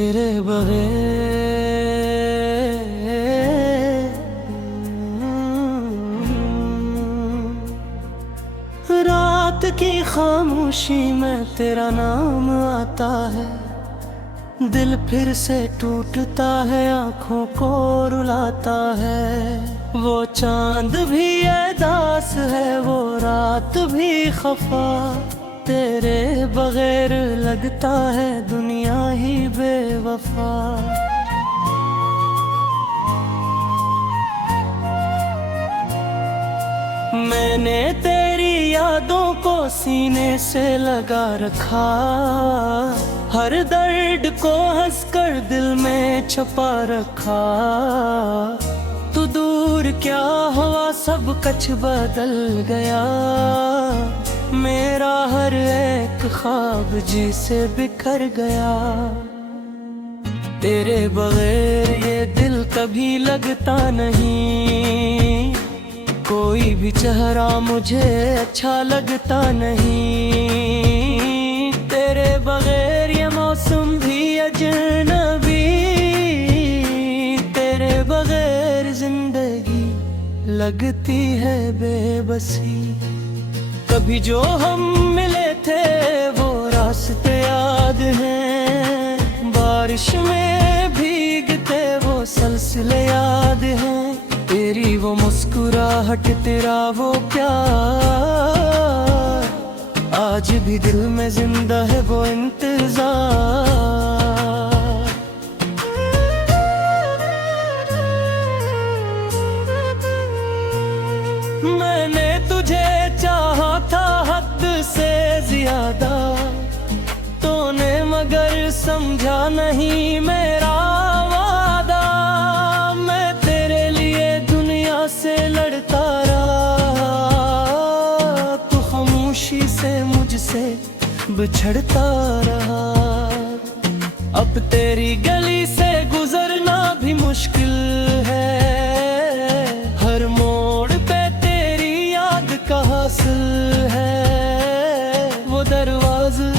तेरे बगैर रात की खामोशी में तेरा नाम आता है, दिल फिर से टूटता है, आंखों को रुलाता है। वो चांद भी उदास है, वो रात भी खफा, तेरे बगैर लगता है दुनिया ही बेवफा। मैंने तेरी यादों को सीने से लगा रखा, हर दर्द को हंसकर दिल में छुपा रखा। तू दूर क्या हुआ, सब कुछ बदल गया, मेरा हर एक ख्वाब जी से बिखर गया। तेरे बगैर ये दिल कभी लगता नहीं, कोई भी चेहरा मुझे अच्छा लगता नहीं। तेरे बगैर ये मौसम भी अजनबी, तेरे बगैर जिंदगी लगती है बेबसी। कभी जो हम मिले थे वो रास्ते याद हैं, बारिश में भीगते वो सिलसिले याद हैं। तेरी वो मुस्कुराहट, तेरा वो प्यार, आज भी दिल में जिंदा है वो इंतजार। मैंने तुझे चाहा था हद से ज्यादा, तूने मगर समझा नहीं मेरा वादा। मैं तेरे लिए दुनिया से लड़ता रहा, तू खामोशी से मुझसे बिछड़ता रहा। अब तेरी गली से गुजरना भी मुश्किल है, हर मोड़ पे तेरी याद का हासिल है। वो दरवाज़ा,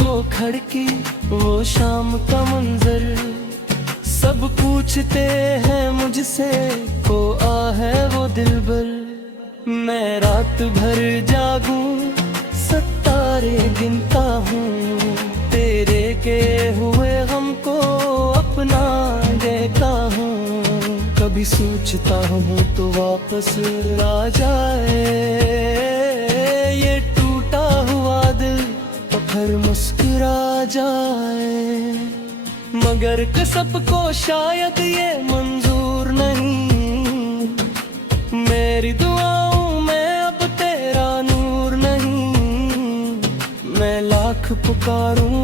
वो खिड़की, वो शाम का मंजर, सब पूछते हैं मुझसे को आ है वो दिलबर। मैं रात भर जागूं, सितारे गिनता हूँ, तेरे के हुए गम को अपना देता हूँ। कभी सोचता हूँ तो वापस आ जाए ये टूटा हुआ दिल, तो फिर मुस्कुरा जाए। मगर सबको शायद ये मंजूर नहीं, मेरी दुआओं में अब तेरा नूर नहीं। मैं लाख पुकारूं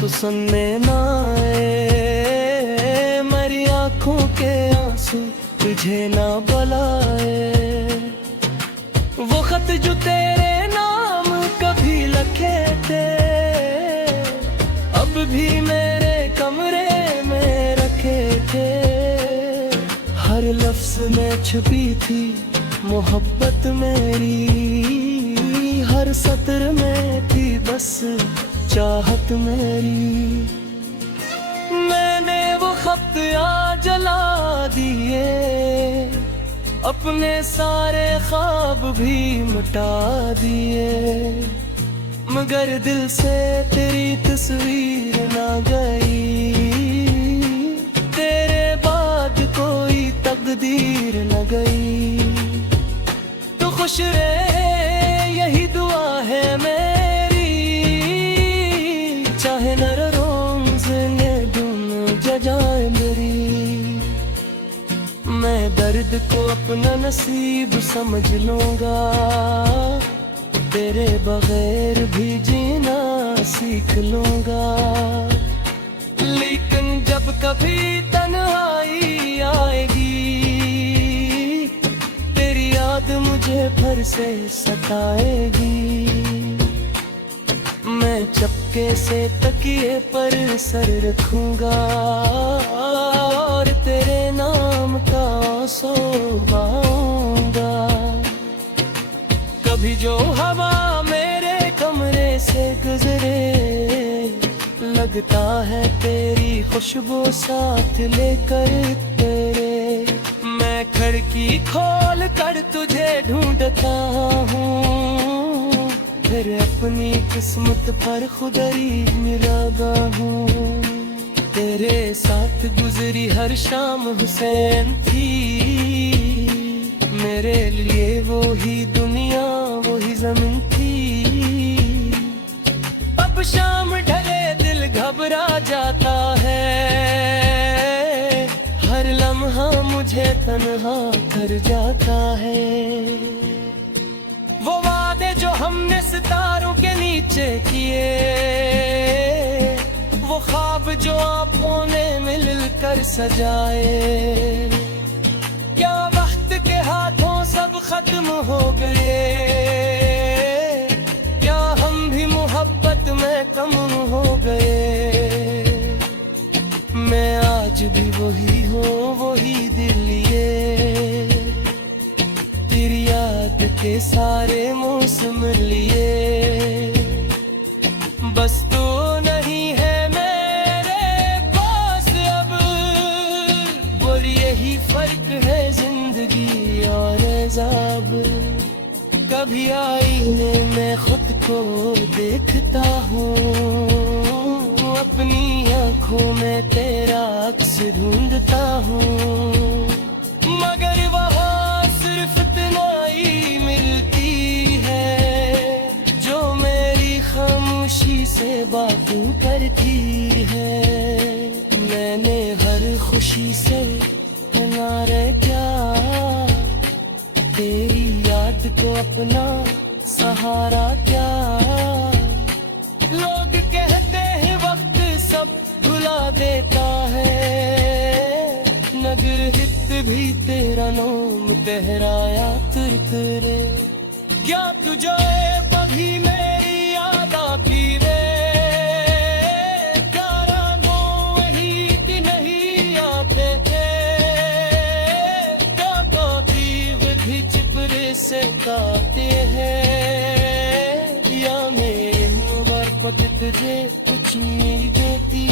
तो सुनने ना आए, मेरी आंखों के आंसू तुझे ना बुलाए। वो खत जो तेरे नाम कभी लिखे थे, अब भी मेरे कमरे में रखे थे। हर लफ्ज में छुपी थी मोहब्बत मेरी, हर सत्र में थी बस चाहत मेरी। मैंने वो खत आज जला दिए, अपने सारे ख्वाब भी मिटा दिए। मगर दिल से तेरी तस्वीर ना गई, तेरे बाद कोई तकदीर न गई। तो खुश रहे यही दुआ है मेरी, चाहे नर रोज़ ने धुन जजाए मेरी। मैं दर्द को अपना नसीब समझ लूंगा, तेरे बगैर भी जीना सीख लूंगा। लेकिन जब कभी तन्हाई आएगी, तेरी याद मुझे फिर से सताएगी। मैं चपके से तकिए पर सर रखूंगा, और तेरे नाम का आंसू बहाऊंगा। कभी जो हवा मेरे कमरे से गुजरे, लगता है तेरी खुशबू साथ लेकर तेरे। मैं खिड़की खोल कर तुझे ढूंढता हूँ, फिर अपनी किस्मत पर खुद ही मिलाता हूँ। तेरे साथ गुजरी हर शाम हुसैन थी, मेरे लिए वो ही दुनिया वो ही ज़मीन थी। अब शाम ढले दिल घबरा जाता है, हर लम्हा मुझे तन्हा कर जाता है। वो वादे जो हमने सितारों के नीचे किए, वो ख्वाब जो आँखों ने मिल कर सजाए, क्या वक्त के हाथों सब खत्म हो गए? क्या हम भी मोहब्बत में कम हो गए? मैं आज भी वही हूँ, वही दिल लिए, तेरी याद के सारे मौसम लिए। बस तू नहीं है मेरे पास अब, बोल यही फर्क है जिंदगी और अज़ाब। कभी आईने में खुद को देखता हूँ, अपनी आँखों में तेरा अक्स ढूंढता हूँ, मगर वहाँ सिर्फ इतना ही मिलती है जो मेरी खामोशी से बातें करती है। मैंने हर खुशी से किनारे क्या, तेरी याद को अपना सहारा क्या। लोग कहते हैं वक्त सब भुला देता है, नगर हित भी तेरा नाम तहराया तेरे। क्या तुझे कभी मेरी याद आती रे? क्या रंगों वही कि नहीं आते थे? क्या कभी विधि चिपरे से गाते हैं, या मेरे मुबारक तुझे कुछ नहीं देती?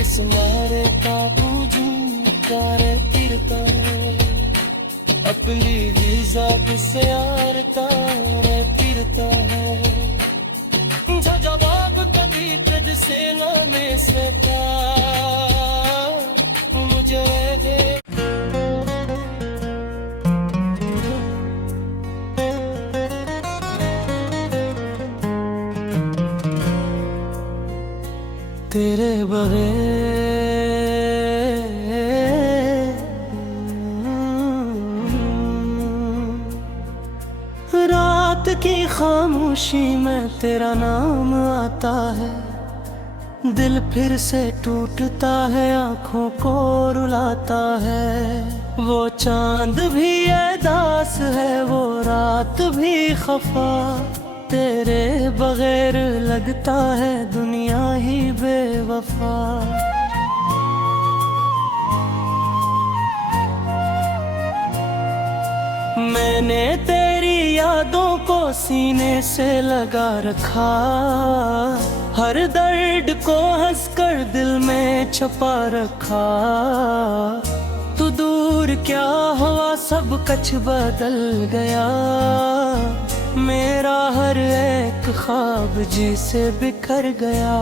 इस मारे काबू करे फिरता है, अपनी ही जात से आरता फिरता है। जवाब कभी तुझ से लाने से क्या मुझे दे। तेरे बगैर रात की खामोशी में तेरा नाम आता है, दिल फिर से टूटता है, आँखों को रुलाता है। वो चांद भी एहसास है, वो रात भी खफा, तेरे बगैर लगता है दुनिया ही बेवफा। मैंने तेरी यादों को सीने से लगा रखा, हर दर्द को हंसकर दिल में छुपा रखा। तू दूर क्या हुआ, सब कुछ बदल गया, मेरा हर एक ख्वाब जी से बिखर गया।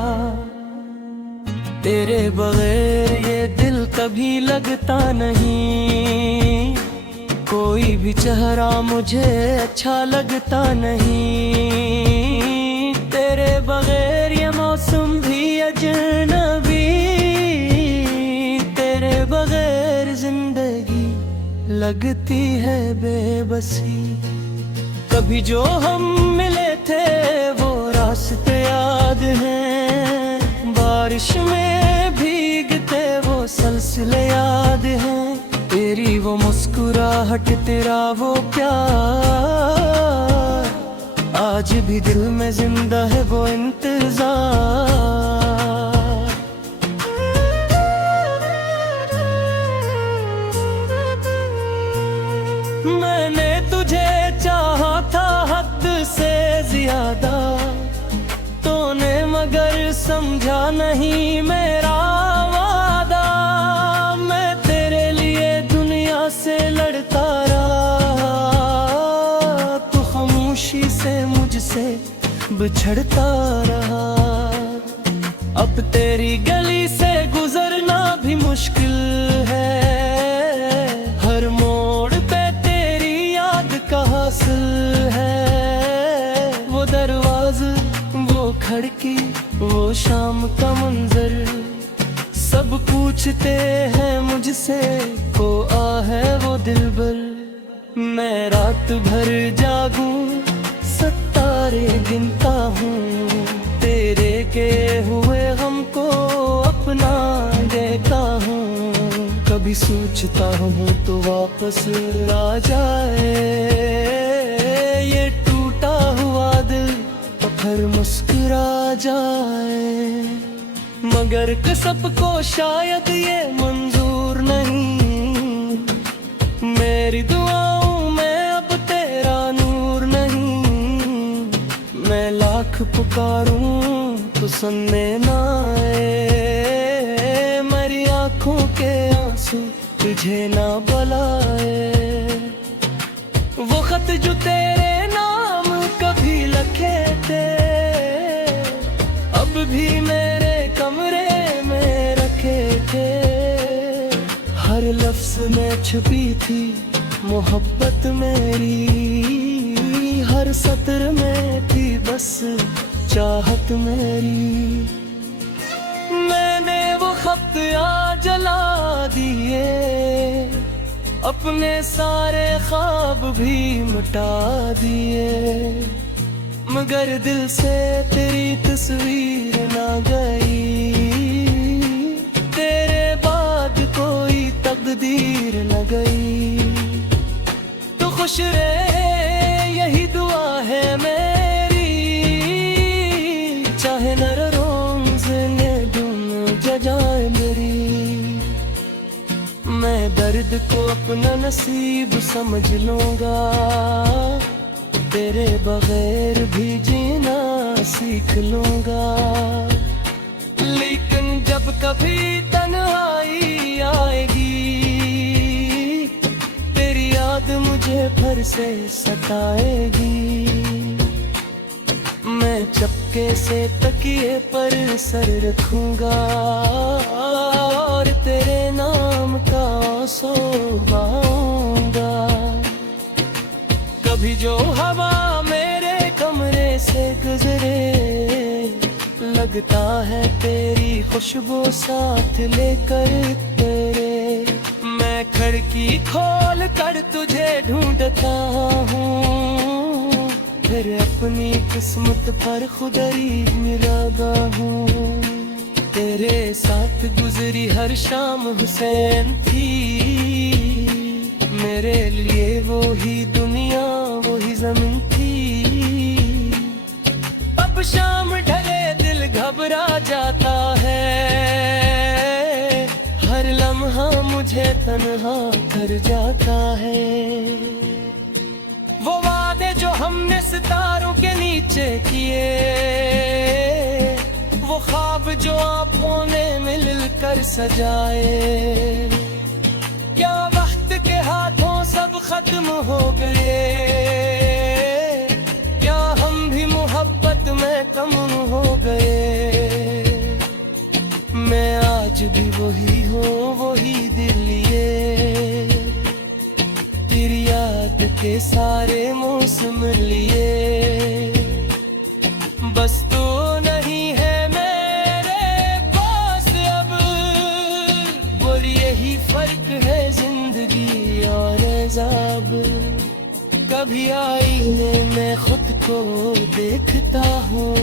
तेरे बगैर ये दिल कभी लगता नहीं, कोई भी चेहरा मुझे अच्छा लगता नहीं। तेरे बगैर ये मौसम भी अजनबी, तेरे बगैर जिंदगी लगती है बेबसी। कभी जो हम मिले थे वो रास्ते याद हैं, बारिश में भीगते वो सिलसिले याद हैं। तेरी वो मुस्कुराहट, तेरा वो प्यार, आज भी दिल में जिंदा है वो इंतजार। मैंने तुझे चाहा था हद से ज्यादा, तूने मगर मगर समझा नहीं मेरा वादा। मैं तेरे लिए दुनिया से लड़ता रहा, तू खामोशी से मुझसे बिछड़ता रहा। अब तेरी गली से गुजरना भी मुश्किल है, हर मोड़ पे तेरी याद का हासिल है। वो दरवाज़ा, वो खिड़की, वो शाम का मंजर, सब पूछते हैं मुझसे को आ है वो दिलबर। मैं रात भर जागूं, सितारे गिनता हूँ, तेरे के हुए हमको अपना देता हूँ। कभी सोचता हूँ तो वापस आ जाए ये टूटा हुआ दिल, तो फिर मुस्कुरा जाए। मगर सबको शायद ये मंजूर नहीं, मेरी दुआओं में अब तेरा नूर नहीं। मैं लाख पुकारूं तो सुनने ना आए, मेरी आंखों के आंसू तुझे ना बुलाए। वो खत जो तेरे नाम कभी लिखे थे, अब भी मेरे कमरे में रखे थे। हर लफ्ज में छुपी थी मोहब्बत मेरी, हर सत्र में थी बस चाहत मेरी। मैंने वो खत आज जला दिए, अपने सारे ख्वाब भी मिटा दिए। मगर दिल से तेरी तस्वीर ना गई, तेरे बाद कोई तकदीर न गई। तू खुश रहे यही दुआ है मेरी, चाहे नर रोज़ ने धुन जजाए मेरी। मैं दर्द को अपना नसीब समझ लूंगा, तेरे बगैर भी जीना सीख लूंगा। लेकिन जब कभी तन्हाई आएगी, तेरी याद मुझे फिर से सताएगी। मैं चपके से तकिए पर सर रखूंगा, और तेरे नाम का आंसू बहाऊंगा। कभी जो हवा मेरे कमरे से गुजरे, लगता है तेरी खुशबू साथ लेकर तेरे। मैं खिड़की खोल कर तुझे ढूंढता हूँ, फिर अपनी किस्मत पर खुद ही मिलाता हूँ। तेरे साथ गुजरी हर शाम हुसैन थी, मेरे लिए वो ही दुनिया वो ही ज़मीन थी। अब शाम ढले दिल घबरा जाता है, हर लम्हा मुझे तन्हा कर जाता है। वो वादे जो हमने सितारों के नीचे किए, वो ख्वाब जो आँखों ने मिल कर सजाए, क्या वक्त के हाथों सब खत्म हो गए? क्या हम भी मोहब्बत में कम हो गए? मैं आज भी वही हूँ, वही दिल लिए, तेरी याद के सारे मौसम लिए। बस तू नहीं है मेरे पास अब, और यही फर्क है जिंदगी और अज़ाब। कभी आईने में खुद को देखता हूँ,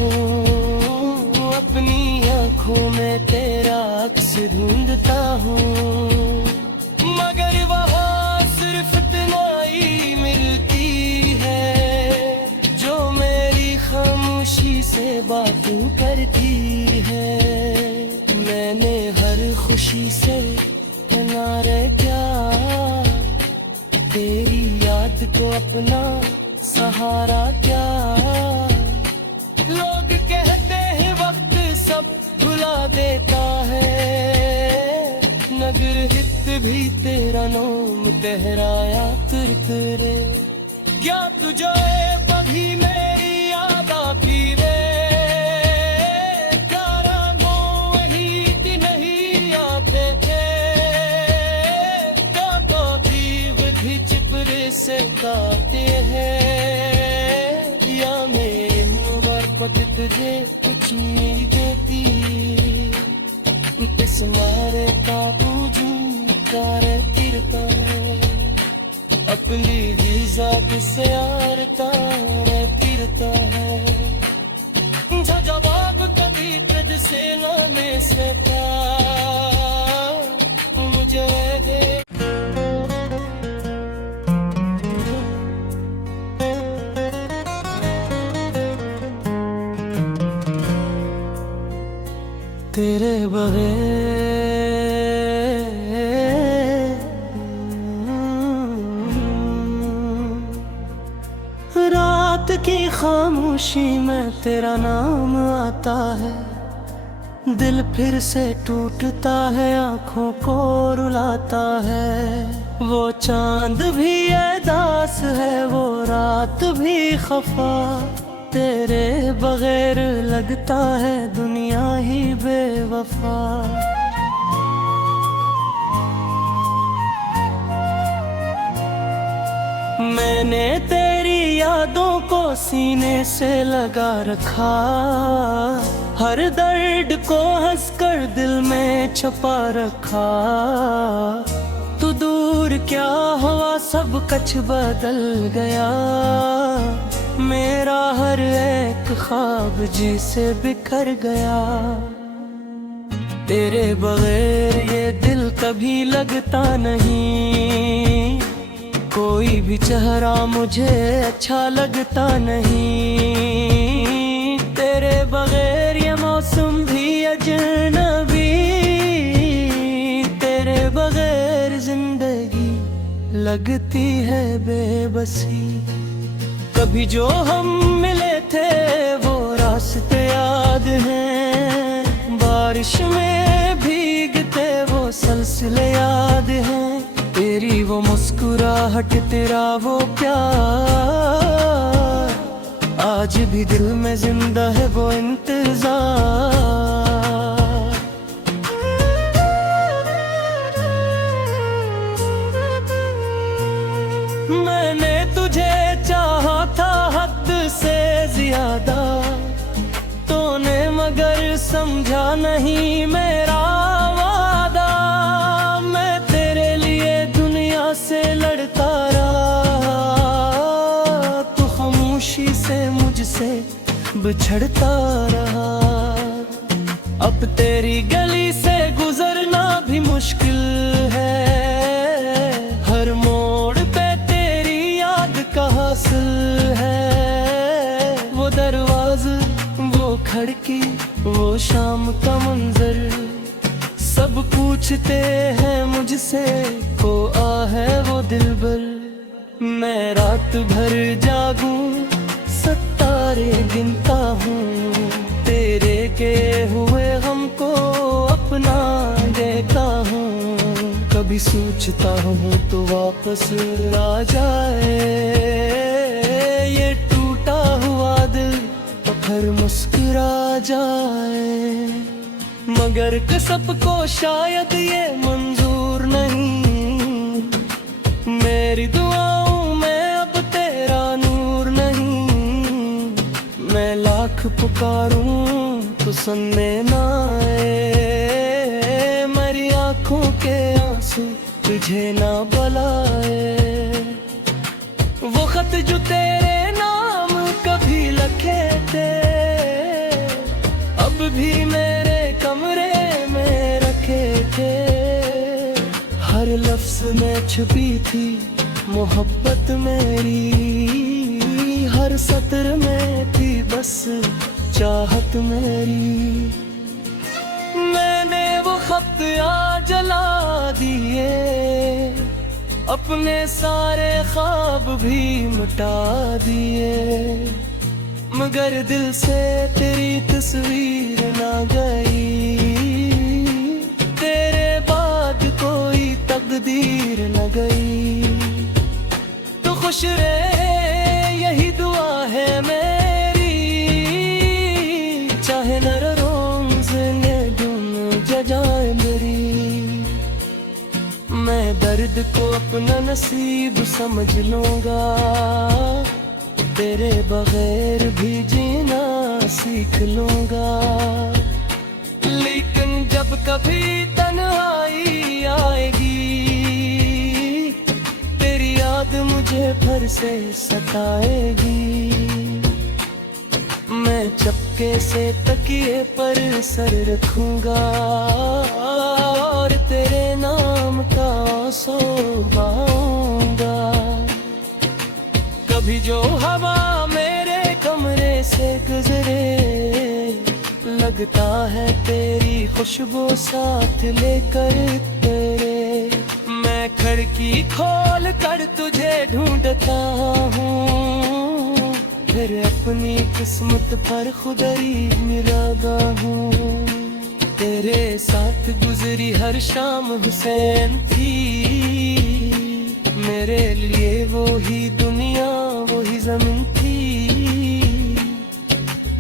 अपनी आँखों में तेरा अक्स ढूंढता हूँ। मगर वहाँ सिर्फ इतनाई मिलती है, जो मेरी खामोशी से बातें करती है। मैंने हर खुशी से किनारे क्या, तेरी याद को अपना सहारा क्या। लोग कहते हैं वक्त रुला देता है। नगर हित भी तेरा नाम तेहराया तेरे क्या तुझे कभी मेरी याद आती रे। से गाते हैं या मेरे मुबारक तुझे कुछ नहीं देती। इस मारे का कर फिरता है अपनी ही जात से यारता फिरता है। जवाब कभी तुझसे लाने से था मुझे तेरे बगैर रात की खामोशी में तेरा नाम आता है। दिल फिर से टूटता है आँखों को रुलाता है। वो चांद भी उदास है वो रात भी खफा। तेरे बगैर लगता है दुनिया ही बेवफा। मैंने तेरी यादों को सीने से लगा रखा। हर दर्द को हंसकर दिल में छुपा रखा। तू दूर क्या हुआ सब कुछ बदल गया। मेरा हर एक ख्वाब जी से बिखर गया। तेरे बगैर ये दिल कभी लगता नहीं। कोई भी चेहरा मुझे अच्छा लगता नहीं। तेरे बगैर ये मौसम भी अजनबी। तेरे बगैर जिंदगी लगती है बेबसी। कभी जो हम मिले थे वो रास्ते याद हैं। बारिश में भीगते वो सिलसिले याद हैं। तेरी वो मुस्कुराहट तेरा वो प्यार आज भी दिल में जिंदा है वो इंतजार। मैंने तुझे चाहा था हद से ज्यादा। तूने मगर समझा नहीं मेरा वादा। मैं तेरे लिए दुनिया से लड़ता रहा। तू खामोशी से मुझसे बिछड़ता रहा। अब तेरी गली से गुजरना भी मुश्किल है। हर मोड़ पे तेरी याद का हासिल है। वो दरवाज़ा वो खिड़की वो शाम का मंजर सब पूछते हैं मुझसे को आ है वो दिलबर। मैं रात भर जागूं सितारे गिनता हूँ। तेरे के हुए हमको अपना देता हूँ। कभी सोचता हूँ तो वापस आ जाए। ये टूटा हुआ दिल तो फिर मुस्कुरा जाए। मगर सबको शायद ये मंजूर नहीं। मेरी दुआओं में अब तेरा नूर नहीं। मैं लाख पुकारूं तो सुनने ना आए। मेरी आंखों के आंसू तुझे ना बुलाए। वो खत जो तेरे नाम कभी लिखे थे अब भी मेरे कमरे में रखे थे। हर लफ्ज में छुपी थी मोहब्बत मेरी। हर सत्र में थी बस चाहत मेरी। मैंने वो खत आज जला दिए। अपने सारे ख्वाब भी मिटा दिए। मगर दिल से तेरी तस्वीर ना गई, तेरे बाद कोई तकदीर न गई। तो खुश रहे यही दुआ है मेरी, चाहे नर रोज़ ने दुन जजाए मेरी। मैं दर्द को अपना नसीब समझ लूंगा, तेरे बगैर भी जीना सीख लूंगा। लेकिन जब कभी तन्हाई आएगी, तेरी याद मुझे फिर से सताएगी। मैं चपके से तकिए पर सर रखूंगा, और तेरे नाम का आंसू बहाऊंगा। कभी जो हवा मेरे कमरे से गुजरे, लगता है तेरी खुशबू साथ लेकर तेरे। मैं खिड़की खोल कर तुझे ढूंढता हूँ, फिर अपनी किस्मत पर खुद ही मिलाता हूँ। तेरे साथ गुजरी हर शाम हुसैन थी, मेरे लिए वो ही दुनिया वो ही ज़मीन थी।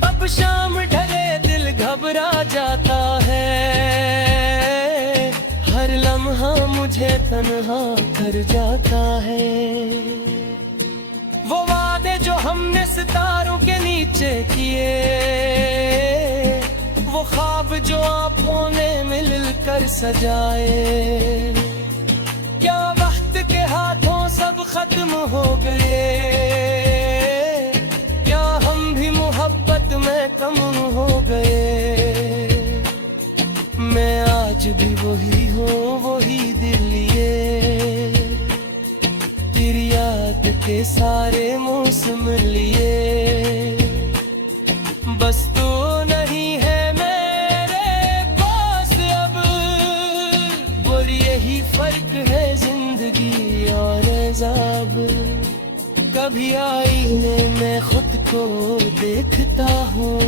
अब शाम ढले दिल घबरा जाता है, हर लम्हा मुझे तन्हा कर जाता है। वो वादे जो हमने सितारों के नीचे किए, वो ख्वाब जो आँखों ने मिल कर सजाए, क्या वक्त के हाथों सब खत्म हो गए? क्या हम भी मोहब्बत में कम हो गए? मैं आज भी वही हूँ, वही दिल लिए, तेरी याद के सारे मौसम लिए। बस तू नहीं है मेरे पास अब, और यही फर्क है जिंदगी और अज़ाब। कभी आईने में खुद को देखता हूँ,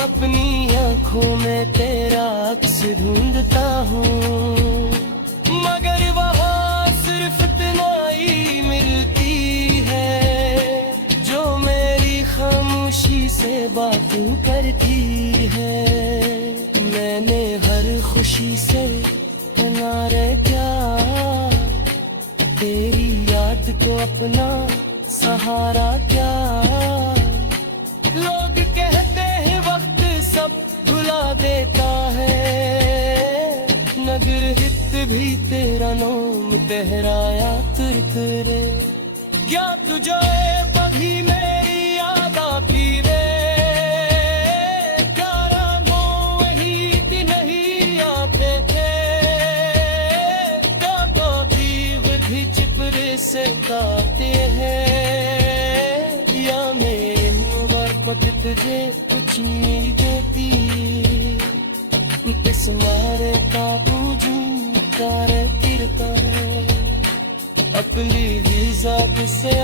अपनी आँखों में तेरा अक्स ढूंढता हूँ, मगर वहाँ सिर्फ इतना ही मिलती है जो मेरी खामोशी से बातें करती है। मैंने हर खुशी से किनारे क्या, तेरी याद को अपना सहारा क्या। लोग कहते हैं वक्त सब भुला देता है, नगर हित भी तेरा नाम तहराया तुरतुरे। क्या तुझे कभी मेरी याद आती रे? से गाते हैं या मेरे मोहब्बत तुझे कुछ नहीं देती, इस मारे काबू झूठा रे फिरता है, अपनी ही जात से